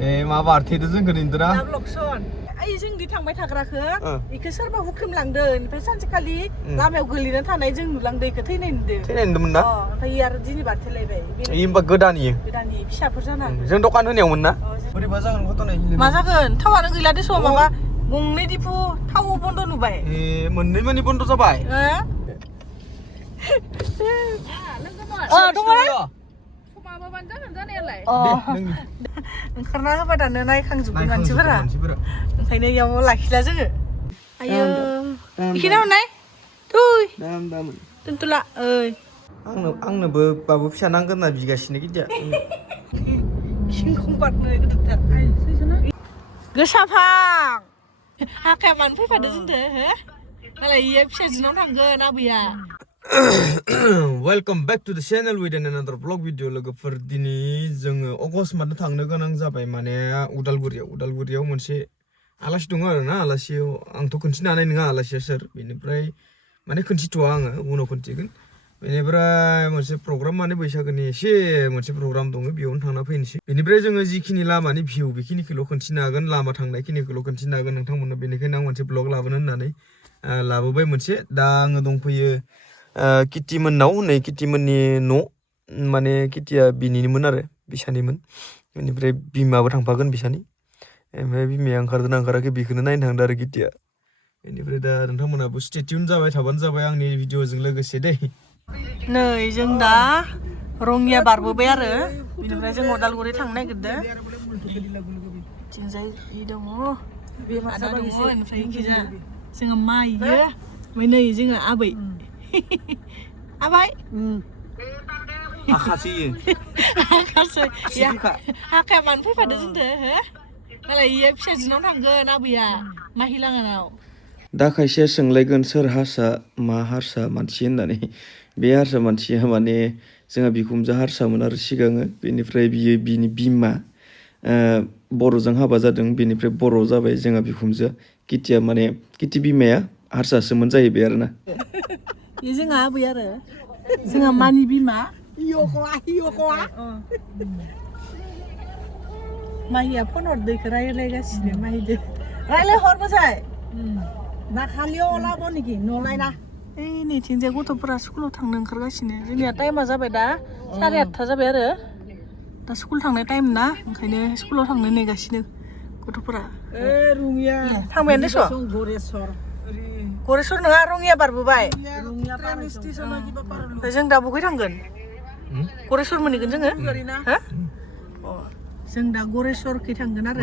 मा बारथेदो जोंखौ निन्दोना ब्लकसन ओइ जोंदि थांबाय थाग्राखो इखो सोरबा हुख्रेमलांदो ओमफ्राय सानसेखालि लामायाव गोलैना थानाय जों नुलांदो इखो थैनाय नुदोंमोन ना ओमफ्राय इयो आरो दिनै बारथेलायबाय होमबा गोदानि फिसाफोर जाना जों दखान होनायावमोन ना बोरैबा जागोन घटना मा जागोन थावानो गैला देस माबा गंनै दिफु थाव बन्द नुबाय मोननै मानि बन्द जाबाय दङ ओंखारना होबा दानो नायखांजोब्बाय मानसिफोरा ओंखायनो इयाव लाखिला जोङो आयो इखिना हरनाय थुइ दोनथ'ला ओइ आंनोबो बाबु फिसा नांगोन ना बिगासिनो गिदिया गोसाफां हाखाया मानो फैफादो जोंदो हो मालाय इयो फिसाजोनाव थांगोन आबैया वेलकम बैक टू द channel with another vlog video लोगोफोर दिनै जोङो अगस्त मासआव थांनो गोनां जाबाय माने उदालगुरियाव मोनसे आलासि दङ आरो ना आलासियाव आंथ' खोन्थिनो हानाय नङा आलासिया सोर बेनिफ्राय माने खोन्थिथ'आ आङो उनाव खोन्थिगोन बेनिफ्राय मोनसे प्रग्राम माने बैसागोनि एसे मोनसे प्रग्राम दङ बेयावनो थांना फैनोसै बेनिफ्राय जोङो जिखिनि लामानि भिउ बेखिनिखौल' खोन्थिनो हागोन लामा थांनायखिनिखौल' खोन्थिनो हागोन नोंथांमोननो बेनिखायनो आं मोनसे ब्लग लाबोनो होननानै लाबोबाय मोनसे दा आङो दंफैयो किटिमोननाव नै किटिमोननि न' माने किटिया बिनिमोन आरो बिसानिमोन बेनिफ्राय बिमाबो थांफागोन बिसानि ओमफ्राय बिमाया ओंखारदोंना ओंखाराखै बेखौनो नायनो थांदों आरो किटिया बेनिफ्राय दा नोंथांमोनाबो स्टे टिउन जाबाय थाबानो जाबाय आंनि भिडिअजों लोगोसे दै नै जों दा रङिया बारबोबाय आरो बेनिफ्राय जों उदालगुरि थांनो नागिरदों थिंजाय दङ बे आदा दङ ओमफ्राय इखिजा जोङो माइयो ओमफ्राय नै जोङो आबै आबाय हाखाया मानो फैफादो जोंदो हो मालाय इयो फिसाजोनाव थांगोन आबैया माहिलाङानाव दा खायसेया सोंलायगोन सोर हारसा मा हारसा मानसि होननानै बे हारसा मानसिया माने जोंहा बिखुनजो हारसामोन आरो सिगाङो बेनिफ्राय बियो बिनि बिमा बर'जों हाबा जादों बेनिफ्राय बर' जाबाय जोंहा बिखुनजोआ किटिया माने किटि बिमाया हारसासोमोन जाहैबाय आरोना बे जोंहा आबै आरो जोंहा मानि बिमा माहिया फन हरदो इखो रायलायगासिनो माहिदो रायलाय हर मोजाय दा खालियाव लाबो नेखि न'लायना ओइ नैथिंजाय गथ'फोरा स्कुलाव थांनो ओंखारगासिनो जोंनिया टाइमा जाबाय दा 8:30 जाबाय आरो दा स्कुल थांनाय टाइम ना ओंखायनो स्कुलाव थांनो नेगासिनो गथ'फोरा रङिया थांबायानो देस गरेस्वर नङा रङिया बारबोबाय ओमफ्राय जों दा बबेहाय थांगोन गरेस्वर मोनहैगोन जोङो हो जों दा गरेस्वरखै थांगोन आरो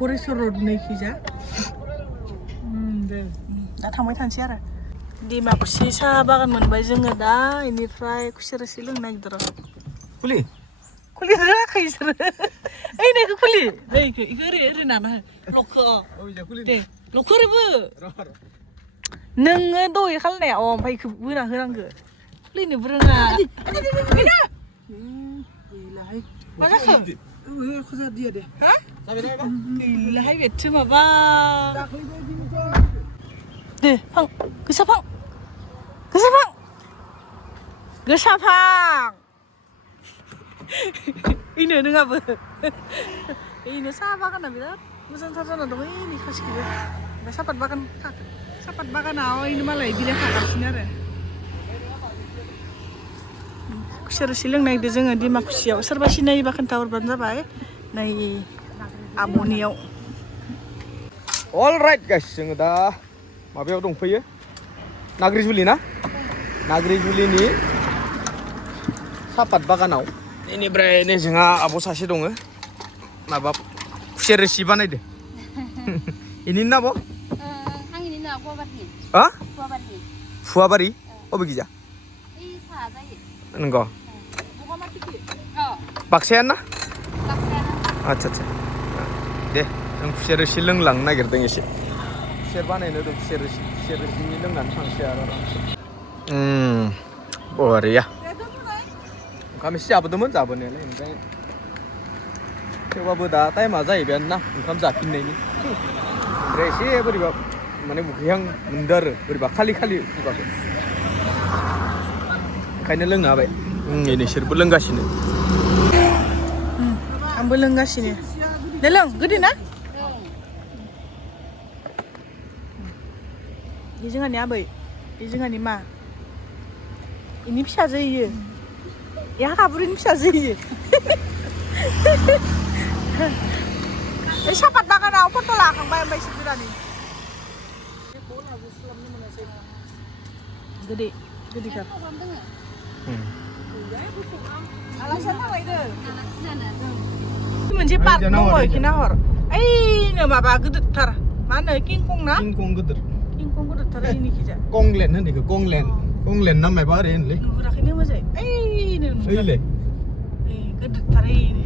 गरेस्वर रड नैखिजा दा थांबाय थानोसै आरो दैमाखुसि साहा बागान मोनबाय जोङो दा इनिफ्राय खुसेर रोसि लोंनो नागिरदों खुलि रोङाखै बिसोरो ओइ नैखौ खुलि नैखौ इखौ ओरै नाना हो लकखौ दे लकखौ ओरैबो नोङो दहाय खालामनाया ओमफ्राय इखौ बोना होनांगौ खुलिनोबो रोङा मा जाखो गैलाहाय बेथो माबा दे फां गोसा फां इनो नोङाबो इनो साहा बागाना बिराद मोजांथार जाना दं ओइ खासिखौबो ओमफ्राय सापात बागानाव इनो मालाय बिलाइ खागासिनो आरो खुसेर रोसि लोंनो नागिरदों जोङो दैमाखुसियाव सोरबा सिनायोबा खोन्थाहरबानो जाबाय नै आब'नियाव अलराइट गाइस जोङो दा माबायाव दंफैयो नाग्रिजुलि ना नाग्रिजुलिनि सापात बागानाव बेनिफ्राय नै जोंहा आब' सासे दङ माबा खुसेर रोसि बानायदो इनि ना आब' आंनि ना फुवाबारि अबे गिजा नंगौ बाक्सायानो ना आच्छा दे जों खुसेर रोसि लोंलांनो नागिरदों एसे खुसेर बानायनो दं खुसेर रोसिनि लोंनानै थांसै आरो बरिया ओंखाम एसे जाबोदोंमोन जाबोनायालाय ओमफ्राय थेवबाबो दा टाइमा जाहैबायानो ना ओंखाम जाफिननायनि ओमफ्राय एसे बोरैबा माने उखैहां मोनदों आरो बोरैबा खालि खुगाखौ ओंखायनो लोंनो हाबाय बिसोरबो लोंगासिनो आंबो लोंगासिनो दे लों गोदै ना बे जोंहानि आबै बे जोंहानि मा इनि फिसाजो इयो या हाबुरिनि फिसाजो इयो सापात बागानाव फट' लाखांबाय ओमफ्राय सिगुरानि गोदै गोदैथार आलासिया थांलायदो मोनसे पार्क दङ इखि नाहर ओइनो माबा गिदिरथार मा होनो किंकं ना किंकं गिदिर किंकं गिदिरथार इनिखिजा कंलेण्ड होनो इखो कंलेण्ड ना मायबा ओरै होनलै नुहराखैनो मोजाङै ओइनो ओइलै गिदिरथार ओइनो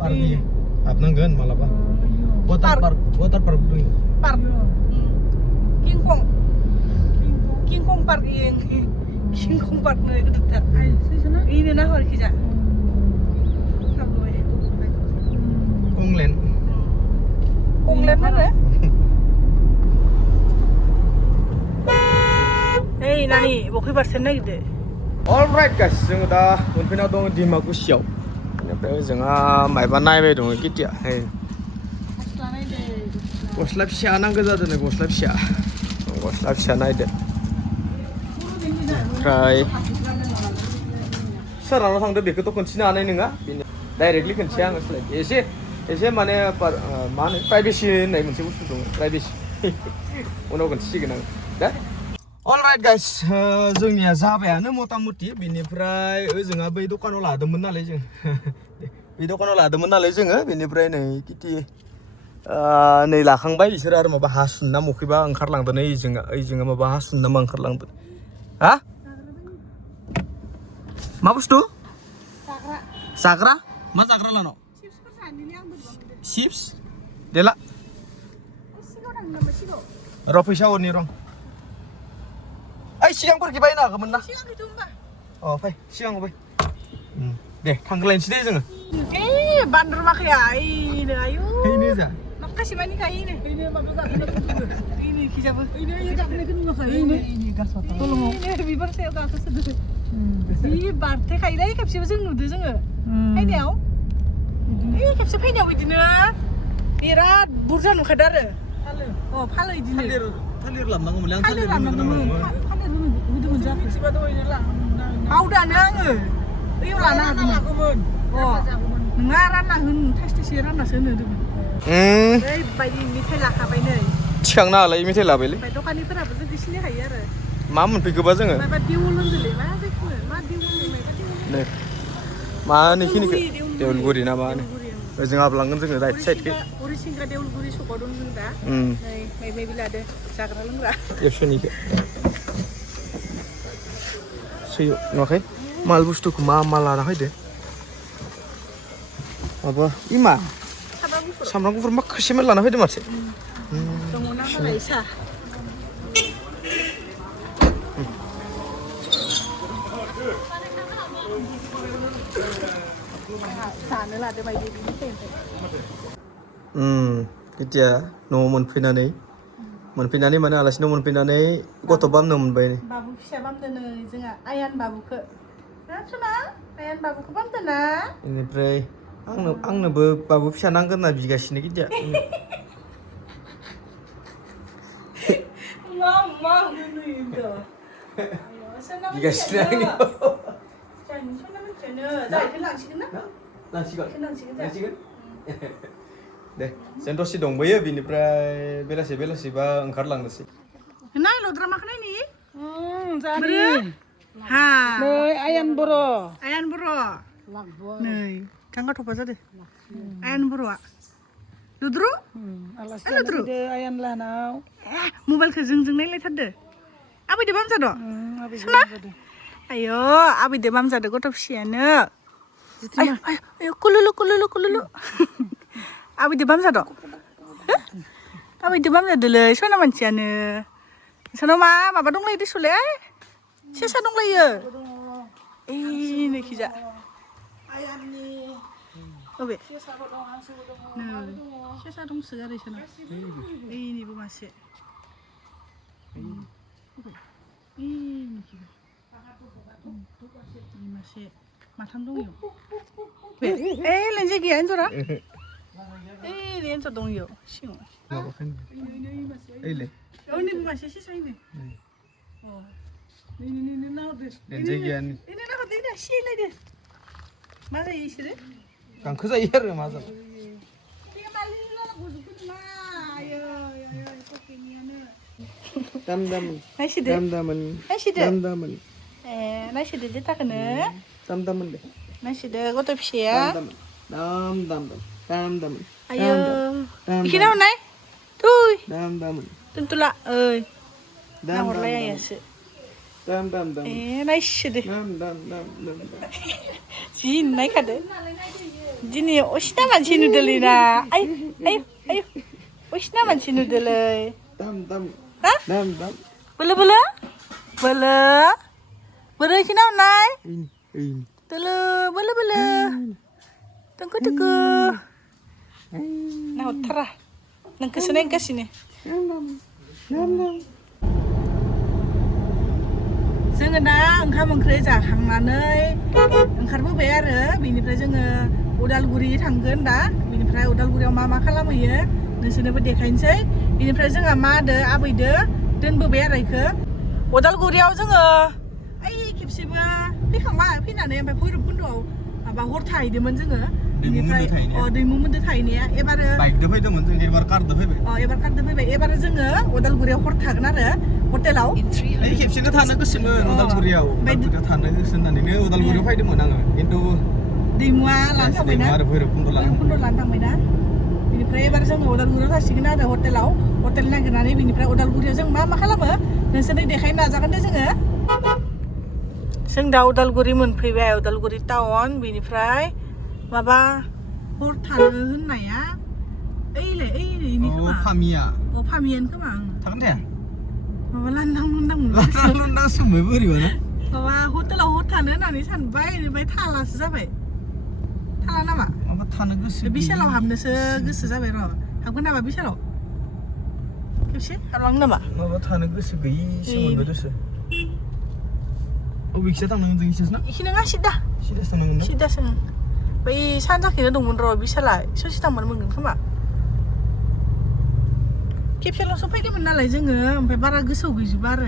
पार्क इयो हाबनांगोन मालाबा वाटार पार्क दङ पार्क किंकं पार्क इयो किंकं पार्क नो गिदिरथार इनो नाहर इखिजा कंलेण्ड होनो ओइ नानि बखै बारसेन नागिरदो अलराइट गाइस जोङो दा मोनफैना दङ डिमाकुसियाव बेनिफ्राय जोंहा मायबा नायबाय दङ केटिया गस्ला फिसा नांगौ जादों गस्ला फिसा नायदो ओमफ्राय सोरनाव थांदो बेखौथ' खोन्थिनो हानाय नङा डाइरेक्टलि खोन्थिया आङो एसे माने मा होनो प्राइभेसि होननाय मोनसे बुस्थु दङ प्राइभेसि उनाव खोन्थिसिगोन आं दा अलराइट गाइस जोंनिया जाबायानो मथा मथि बेनिफ्राय ओजोंहा बै दखानाव लादोंमोन नालाय जोङो बेनिफ्राय नै किटि नै लाखांबाय बिसोर आरो माबा हा सुनना मखैबा ओंखारलांदों ओइजोंहा माबा हा सुनना मा ओंखारलांदों हा मा बुस्थु जाग्रा मा जाग्रा लानाव चिप्स देला र' फैसा हरनि र' ओइ सिगांफोरखि बायनो हागौमोन ना अ फै सिगाङाव फै दे थांग्रोलायनोसै दे जोङो बान्दर माखाया ओइनो आयु ओइनो जा माखासे मानि गायोनो ओइनो माबा गाखोना ओइनो खिजाबो ओइनो गाखोनायखौ नुवाखै ओइनो बिबार सायाव गाखोसोदो जि बारथे खायोलै खेबसेबो जों नुदो जोङो फैनायाव खेबसे फैनायाव बिदिनो बिराद बुरजा नुखादो आरो फालो बिदिनो थालिर लाबनांगौमोन आं थालिर लाबनांगौमोन बावदानो आङो बैयाव लानो हागौमोन नङा रानना होन थाइसे राननासो होनोदोंमोन ओरैबायदि मेथाइ लाखाबाय नै थिखांना हालाय मेथाइ लाबायलै ओमफ्राय दखानिफोराबो जोंखौ सिनायखायो आरो मा मोनफैखोबा जोङो माबा देवल होनदोंलै मा जायखौनो मा देवल नै मा होनो इखिनिखौ देवलगुरि ना मा होनो ओजों हाबलांगोन जोङो राइट साइडखै हरिसिंगा देवलगुरि सकआव दं जों दा नै माइबा लादो जाग्रा लोंग्रा एकस'निखौ सैयो नुवाखै माल बुस्थुखौ मा लाना फैदो माबा इमा सामब्राम गुफुर माखासे मेल लाना फैदो माथो दङ ना मालाय सा जानो लादो बायदि केटिया न'आव मोनफैनानै माने आलासिनाव मोनफैनानै गथ' बामनो मोनबाय बाबु फिसा बामदो नै जोंहा आयान बाबुखौ ना सना आयान बाबुखौ बामदो ना बेनिफ्राय आंनोबो बाबु फिसा नांगोन होनना बिगासिनो केटिया बिगासिनो लांसिगोन दे जों दसे दंबोयो बिनिफ्राय बेलासिबा ओंखारलांनोसै नाय लद्रामाखौ नायनि हा नै आयान बर' नै थांगा थफा जादो आयान बर'आ लुद्रु लुद्रु आयान लाहानाव मबाइलखौ जों नायलायथारदो आबैदो बामजाद' सना आयो आबैदो बामजादो गथ' फिसायानो कुलुलु आबैदो बामजादोलै सना मानसियानो नोंसानाव माबा दंलायो दिसुलै सेसा दंलायो ओइ नैखिजा अबे सेसा दंसो आरो इसोरनाव ओइनिबो मासे मासे माथाम दं इयाव बे ए लेंजे गैया एन्जरा ए एन्जर दं इयाव सिङाव माबाखायनो ओइले औ नै मासे सिसायनो अ नै नाहरदो लेनजे गैया नै नाहरदो ना सिलायदो मा जायो इसोरो गांखो जायो आरो मा जायो दाम नायसिदो दामोन ए नायसिदो जेटाखौनो दामोन दे नायसिदो गथ' फिसाया दाम आयो इखिना हरनाय थुय दामोन दोनथ'ला ओइ नाहरलाय आयासो दाम ए नायसिदो दाम जि नायखादो दिनै असिना मानसि नुदोलै ना आय असिना मानसि नुदोलै दाम हा बोलो इखिना हरनाय दोलो बोलो दोंखो नाहरथारा नोंखौसो नायगासिनो जोङो दा ओंखाम ओंख्रि जाखांनानै ओंखारबोबाय आरो बेनिफ्राय जोङो उदालगुरि थांगोन दा बेनिफ्राय उदालगुरियाव मा खालामहैयो नोंसोरनोबो देखायनोसै बेनिफ्राय जोंहा मादो आबैदो दोनबोबाय आरो इखो उदालगुरियाव जोङो ओइ खेबसेबो फैनानै ओमफ्राय भैरबकुन्दआव माबा हर थाहैदोंमोन जोङो बेनिफ्राय दैमुमोन्दो थाहैनाया एबारो बाइकदो फैदोंमोन जों एबार कारदो फैबाय एबार जोङो उदालगुरियाव हर थागोन आरो हटेलाव ओइ खेबसेनो थानो गोसोमोन उदालगुरियाव थानो गोसो होननानैनो उदालगुरियाव फैदोंमोन आङो खिन्थु दैमुआ लानो थांबायना आरो भैरबकुन्द लानो थांबायना बेनिफ्राय एबार जोङो उदालगुरियाव थासिगोन आरो हटेल नागिरनानै बेनिफ्राय उदालगुरियाव जों मा खालामो नोंसोरनो देखायनो नाजागोन दे जोङो जों दा उदालगुरि मोनफैबाय उदालगुरि टाउन बेनिफ्राय माबा हर थानो होननाया ओइनि खोमा फामियानो खोमा थागोन दे माबा लांदां सोंबाय बोरैबा ना माबा हटेलाव हर थानो होननानै सानबाय बेनिफ्राय थालासो जाबाय थाला नामा माबा थानो गोसो बिशालाव हाबनोसो गोसो जाबाय र' हाबगोन नामा बिशालाव खेबसे हाबलांनो नामा माबा थानो गोसो गैयिसो मोनबाय दसे अबेखिजा थांनांगोन जों इखिसो ना इखि नङा सिदासो थांनांगोन ना सिदासो बै सानजाखैनो दंमोन र' बिशाला ससे थांबानो मोनगोन खोमा खेबसेल'सो फैदोंमोन नालाय जोङो ओमफ्राय बारा गोसोआव गैजोबा आरो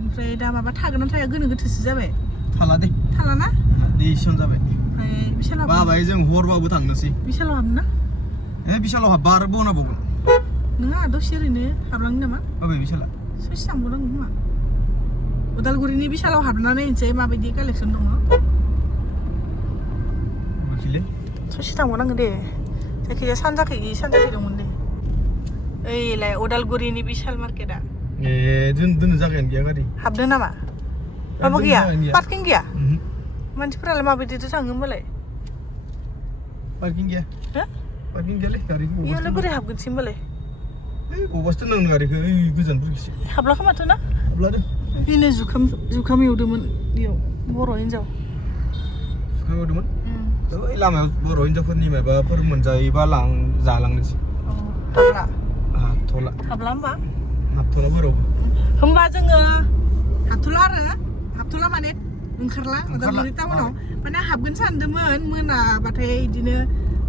ओमफ्राय दा माबा थागोन ना थाया गोनो गोथोसो जाबाय थाला ना डिसिसन जाबाय ओमफ्राय बिशालाव बाबाय जों हरबाबो थांनोसै बिशालाव हाबनो ना बिशालाव हाबबा आरो बनाबावगोन नङा दसे ओरैनो हाबलांनो नामा अबे बिशाला ससे थांबावनांगौ खोमा उदालगुरिनि बिशालाव हाबनानै नायनोसै माबायदि कालेक्सन दङ ससे थांबावनांगौ दे जायखिजाया सानजाखै दंमोन दे ओइलाय उदालगुरिनि बिशाल मार्केटआ दोननो जागायानो गैया गारि हाबदों नामा माबा गैया पार्किं गैया मानसिफोरालाय माबायदिथो थाङो होमबालाय पार्किं गैया गैयालै गारिखौ इयावलाय बोरै हाबगोनसै होमबालाय गबासो नांनो गारिखौ गोजानफोरखिसो हाबला खोमाथ' ना हाबलादो बेनो जुखाम एवदोंमोन बेयाव बर' हिन्जाव जुखाम एवदोंमोन ओइ लामायाव बर' हिन्जावफोरनि माबाफोर मोनजायोबा जालांनोसै हाबला होमबा हाबथ'ला बोरावबो होमबा जोङो हाबथ'ला माने ओंखारला उदालगुरि टाउनाव माने हाबगोन सानदोंमोन मोनाबाथाय बिदिनो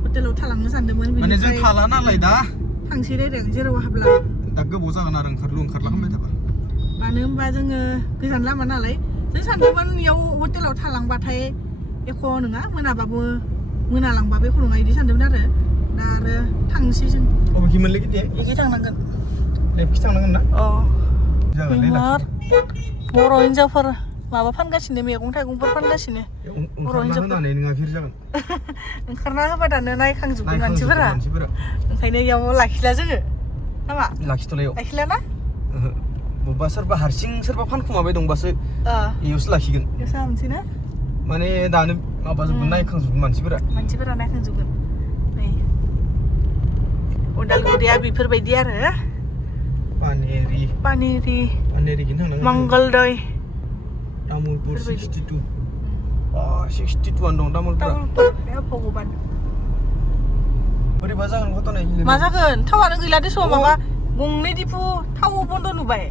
हटेलाव थालांनो सानदोंमोन माने जों थाला नालाय दा थांसै डाइरेक्ट जेराव हाबला दा गोबाव जागोन आरो ओंखारला खालामबाय थाबा मानो होनबा जोङो गोजान लामा नालाय जों सानदोंमोन इयाव हटेलाव थालांबाथाय एख' नङा मोनालांबाबो एख' नङा बिदि सानदोंमोन आरो दा आरो थांनोसै जों अबेखि मोनलै गिदे एखि थांनांगोन लेफ्टखि थांनांगोन ना बर' हिन्जावफोर माबा फानगासिनो मैगं थाइगंफोर फानगासिनो बर' हिन्जावफोर ओंखारना होबा दानो नायखांजोबगोन मानसिफोरा ओंखायनो इयाव लाखिला जोङो नामा लाखिला ना बबेबा सोरबा हारसिं सोरबा फानखुमाबाय दंबासो इयावसो लाखिगोन ना माने दानो माबाजोबगोन नायखांजोबगोन मानसिफोरा नायखांजोबगोन नै उदालगुरिया बेफोरबायदि आरो पानेरि मंगलदै तामुलपुर 62 62 दं तामुलपुरा भगबान बोरैबा जागोन घटनाया मा जागोन थावानो गैला देस' माबा गंनै दिफु थाव बन्द नुबाय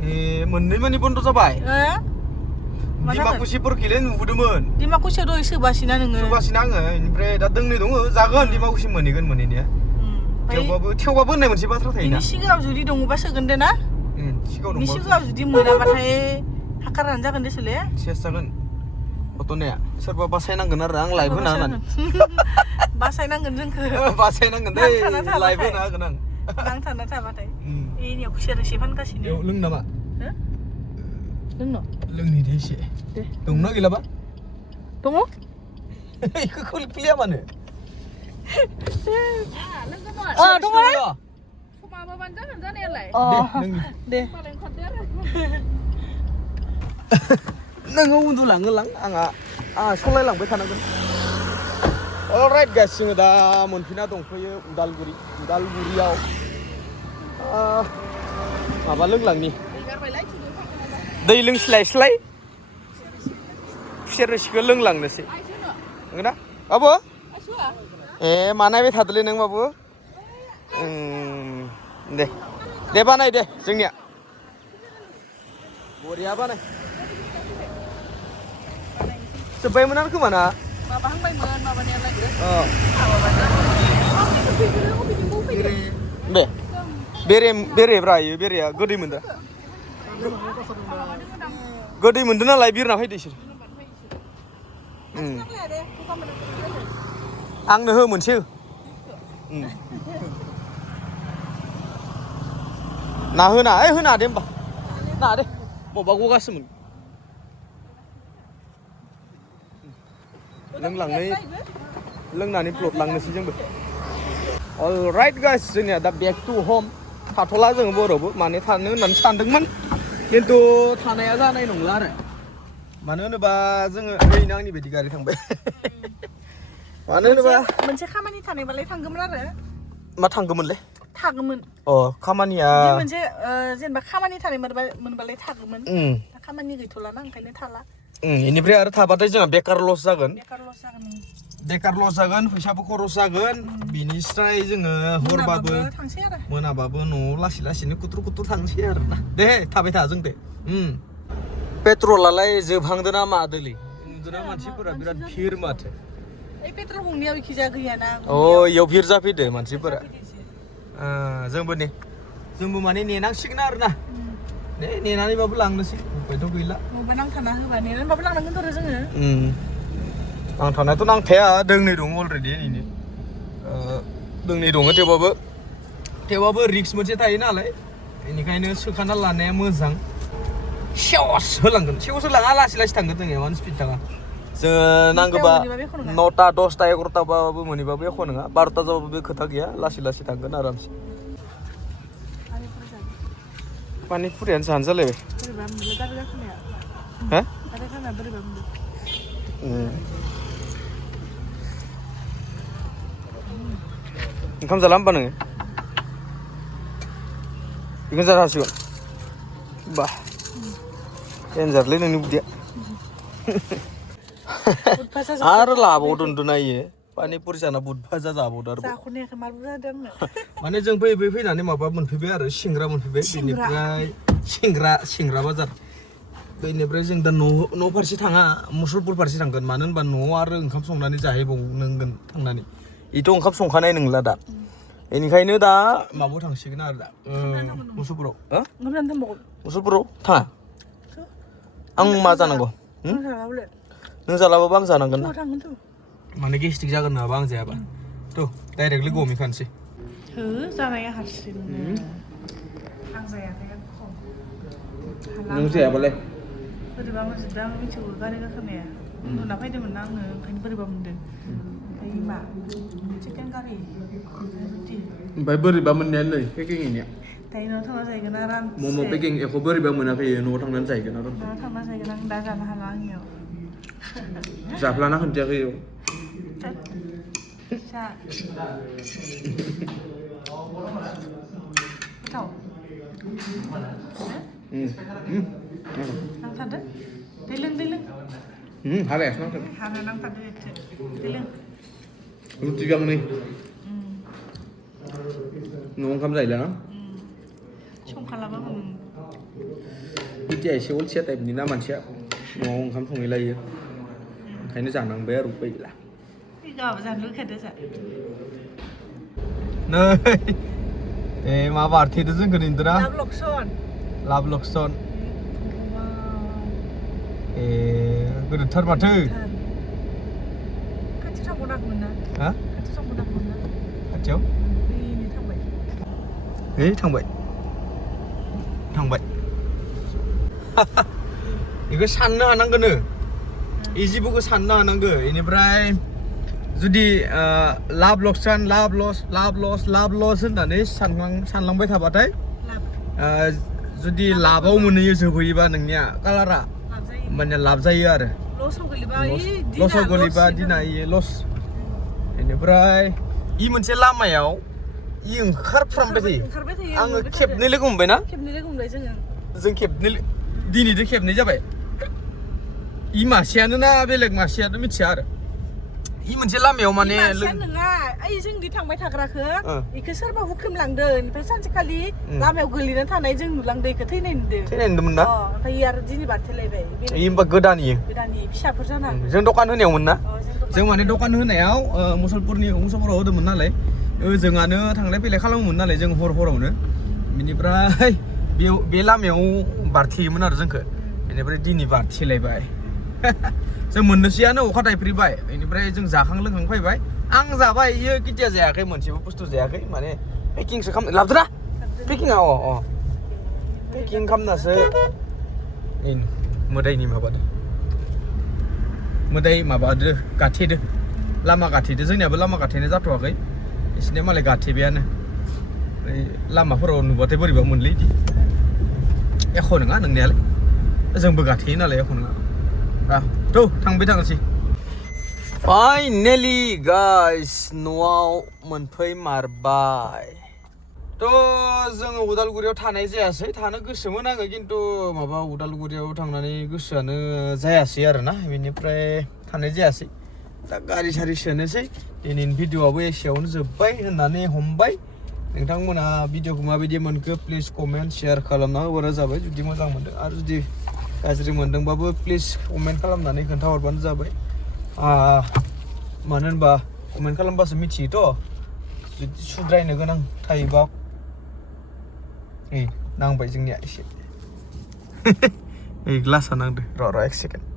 मोननै मानि बन्द जाबाय मा जागोन दिमाकुसिफोरखैलाय नुबोदोंमोन दिमाकुसियाव दहाय सोबासिना नोङो सोरबासिनो आङो बेनिफ्राय दा दोंनै दङ जागोन दिमाकुसि मोनहैगोन मोनहैनाया थेवबाबो होननाय मोनसे बाथ्रा थायोना बिनि सिगाङाव जुदि दङबा सोगोन दे ना सिगाङाव बिनि दंबा सिगाङाव जुदि मोनाबाथाय हाखारानो जागोन देसुले सेस जागोन गथ'नाया सोरबा बासायनांगोन आरो आं लाइभ होना होननानै बासायनांगोन जोंखो बासायनांगोन दै लाइभ होना होगोन आं नांथाना थाबाथाय एनियाव खुसेर रोसि फानगासिनो बेयाव लों नामा लोंनो लोंनि दे एसे दे दंना गैलाबा दङ बेखौ खुलिया मानो लोंगोमोन दङ माबाबानो जागोन जानायालाय दे मालाय ओंखारदो आरो नोङो उन्दुलाङोलां आंहा सलायलांबाय थानांगोन अलराइट गाइस जोङो दा मोनफैना दंफैयो उदालगुरियाव माबा लोंलांनि दै लोंस्लाय खुसेर रोसिखौ लोंलांनोसै नंगौ ना बाबु मा नायबाय थादोलै नों बाबु दे बानाय दे जोंनिया बरिया बानाय जोब्बायमोन खोमा ना माबाहांबायमोन माबानायालाय बेरेब्रा इयो बेरेया गोदै मोनदों गोदै मोनदों नालाय बिरना फैदो इसोर आंनो हो मोनसे ना होना होना दे होमबा ना दे बबा गगासोमोन लोंनानै प्लट लांनोसै जोंबो अलराइट गाइस जोंनिया दा बेक टु हम थाथ'ला जोङो बर'बो माने थानो होननानै सानदोंमोन खिन्थु थानाया जानाय नंला आरो मानो होनोबा जोङो ओरैनो आंनि बायदि गारि थांबाय मानो होनोबा मोनसे खामानि थानायबालाय थांगौमोन आरो मा थांगौमोनलै थागौमोन खामानिया मोनसे जेनेबा खामानि थानाय मोनबालाय थागौमोन खामानि गैथ'लाना ओंखायनो थाला बेनिफ्राय आरो थाबाथाय जोंहा बेकार लस जागोन फैसाबो खरस जागोन बिनिफ्राय जोङो हरबाबो मोनाबाबो न'आव लासै लासैनो कुथुर थांसै आरो ना दे थाबाय था जों दे पेट्रलालाय जोबहांदों ना मादोलै नुदोंना मानसिफोरा बिराद भिर माथो पेट्रल गंनियाव इखिजा गैयाना इयाव भिर जाफैदो मानसिफोरा जोंबो माने नेनांसिगोन आरो ना नेनानैबाबो लांनोसै उपायथ' गैला न'बा नांथाना होबा नेनानैबाबो लांनांगोन आरो जोङो नांथानायाथ' नांथाया दोंनै दङ अलरेडि ओरैनो दोंनै दङ थेवबाबो रिक्स मोनसे थायो नालाय बेनिखायनो सोखाना लानाया मोजां सेवस होलाङा लासै थांगोन जोङो एमान स्पिड थाङा जोङो नांगौबा 9टा 10टा 11टा बाबो मोनहैबाबो एख' नङा 12टा जाबाबो बे खोथा गैया लासै थांगोन आरामसे पानिपुरियानो जानो जालायबाय ओंखाम जाला होमबा नोङो बेखौनो जानो हासिगोन बा देन्जारलै नोंनि बुदिया आरो लाबावदों नायो पानिपुरि जाना बुद भाजा जाबावदों आरो माने जों फैनानै माबा मोनफैबाय आरो सिंग्रा मोनफैबाय बेनिफ्राय सिंग्रा बाजार बेनिफ्राय जों दा न' फारसे थाङा मुसलपुर फारसे थांगोन मानो होनबा न'आव आरो ओंखाम संनानै जाहैबावनांगोन थांनानै बेथ' ओंखाम संखानाय नंला दा बेनिखायनो दा माबायाव थांसिगोन आरो दा मुसलपुराव थाङा आं मा जानांगौ नों जालाबाबा आं जानांगोन ना माने गेस्टिक जागोन नङाबा आं जायाबा थ' डाइरेक्टलि गमिखानोसै जानाया हारसिं आं जायाखै नों जायाबालाय बोरैबा मोनजोबदों आं मिथिगौ गारि गाखोनाया उन्दुना फैदोंमोन ना आङो ओंखायनो बोरैबा मोनदों ओमफ्राय मा चिकेन कारि रुटि ओमफ्राय बोरैबा मोननाया नै पेकिंनिया दायो न'आव थांना जाहैगोन आरामसे मम' पेकिं एख' बोरैबा मोनाखै न'आव थांनानै जाहैगोन आरो न'आव थांना जाहैगोन आं दा जानो हाला आंनियाव जाफ्लाना खोन्थियाखै इयाव गोथाव नांथारदो दै लों हारायासो नांथारदो हानो नांथारदो दै लों रुटि गांनै न'आव ओंखाम जाहैला ना संखालाबाबो बिटिया एसे अलसिया टाइपनि ना मानसिया न'आव ओंखाम संहैलायो ओंखायनो जानांबाय आरो उपाय गैला गाबा जानो लुगैखादो जा नै ए मा बारथेदो जोंखौ नुदोंना लाभ लक्सन लाभ लक्सन ए गोदोरथार माथो खाथि थांबावनांगौमोन ना हा खाथि थांबावनांगौमोन ना खाथियाव नै थांबाय थांबाय बेखौ साननो हानांगोनो इजिबुखौ साननो हानांगो इनिफ्राय जुदि लाभ लक्सान लाभ लस होननानै सानलांबाय थाबाथाय जुदि लाभाव मोनहैयो जोबहैयोबा नोंनिया कालारा माने लाभ जायो आरो लसाव गोलैबा दिना इयो लस बेनिफ्राय इ मोनसे लामायाव इ ओंखारफ्रामबाय थायो आङो खेबनै लोगो मोनबाय ना जों खेबनै दिनैजों खेबनै जाबाय इ मासेयानो ना बेलेग मासेयानो मिथिया आरो इ मोनसे लामायाव माने नङा ओइ जोंदि थांबाय थाग्राखो इखौ सोरबा हुख्रेमलांदों ओमफ्राय सानसेखालि लामायाव गोलैना थानाय जों नुलांदों इखौ थैनाय नुदोंमोन ना ओमफ्राय आरो दिनै बारथेलायबाय इ होमबा गोदानि फिसाफोर जाना जों दखान होनायावमोन ना जों माने दखान होनायाव मुसलपुराव होदोंमोन नालाय जोंहानो थांलाय फैलाय खालामोमोन नालाय जों हरावनो बेनिफ्राय बे लामायाव बारथेयोमोन आरो जोंखौ बेनिफ्राय दिनै बारथेलायबाय जों मोननोसैयानो अखा थाइफ्रिबाय बेनिफ्राय जों जाखां लोंखां फैबाय आं जाबाय इयो केटिया जायाखै मोनसेबो बुस्थु जायाखै माने पेकिंसो खालाम लाबोदोरा पेकिंआ पेकिं खालामनासो मोदायनि माबादो गाथेदो लामा गाथेदो जोंनियाबो लामा गाथेनाय जाथ'वाखै बिसोरनिया मालाय गाथेबायानो लामाफोराव नुबाथाय बोरैबा मोनलै इदि एख' नङा नोंनियालाय जोंबो गाथेयो नालाय एख' नङा थांबाय थांसै फाइनेलि गाइस न'आव मोनफैमारबाय जोङो उदालगुरियाव थानाय जायासै थानो गोसोमोन आङो खिन्थु माबा उदालगुरियाव थांनानै गोसोआनो जायासै आरोना बेनिफ्राय थानाय जायासै दा गारि सारि सोनोसै दिनैनि भिडिअ'आबो एसेयावनो जोब्बाय होननानै हमबाय नोंथांमोना भिडिअ'खौ माबायदि मोनखो प्लिज कमेन्ट शेयार खालामना होबानो जाबाय जुदि मोजां मोनदों आरो जुदि गाज्रि मोनदोंबाबो प्लिज कमेन्ट खालामनानै खोन्थाहरबानो जाबाय मानो होनबा कमेन्ट खालामबासो मिथियोथ' जुदि सुद्रायनो गोनां थायोबा नांबाय जोंनिया एसे ग्लासा नांदो र' एक सेकेन्ड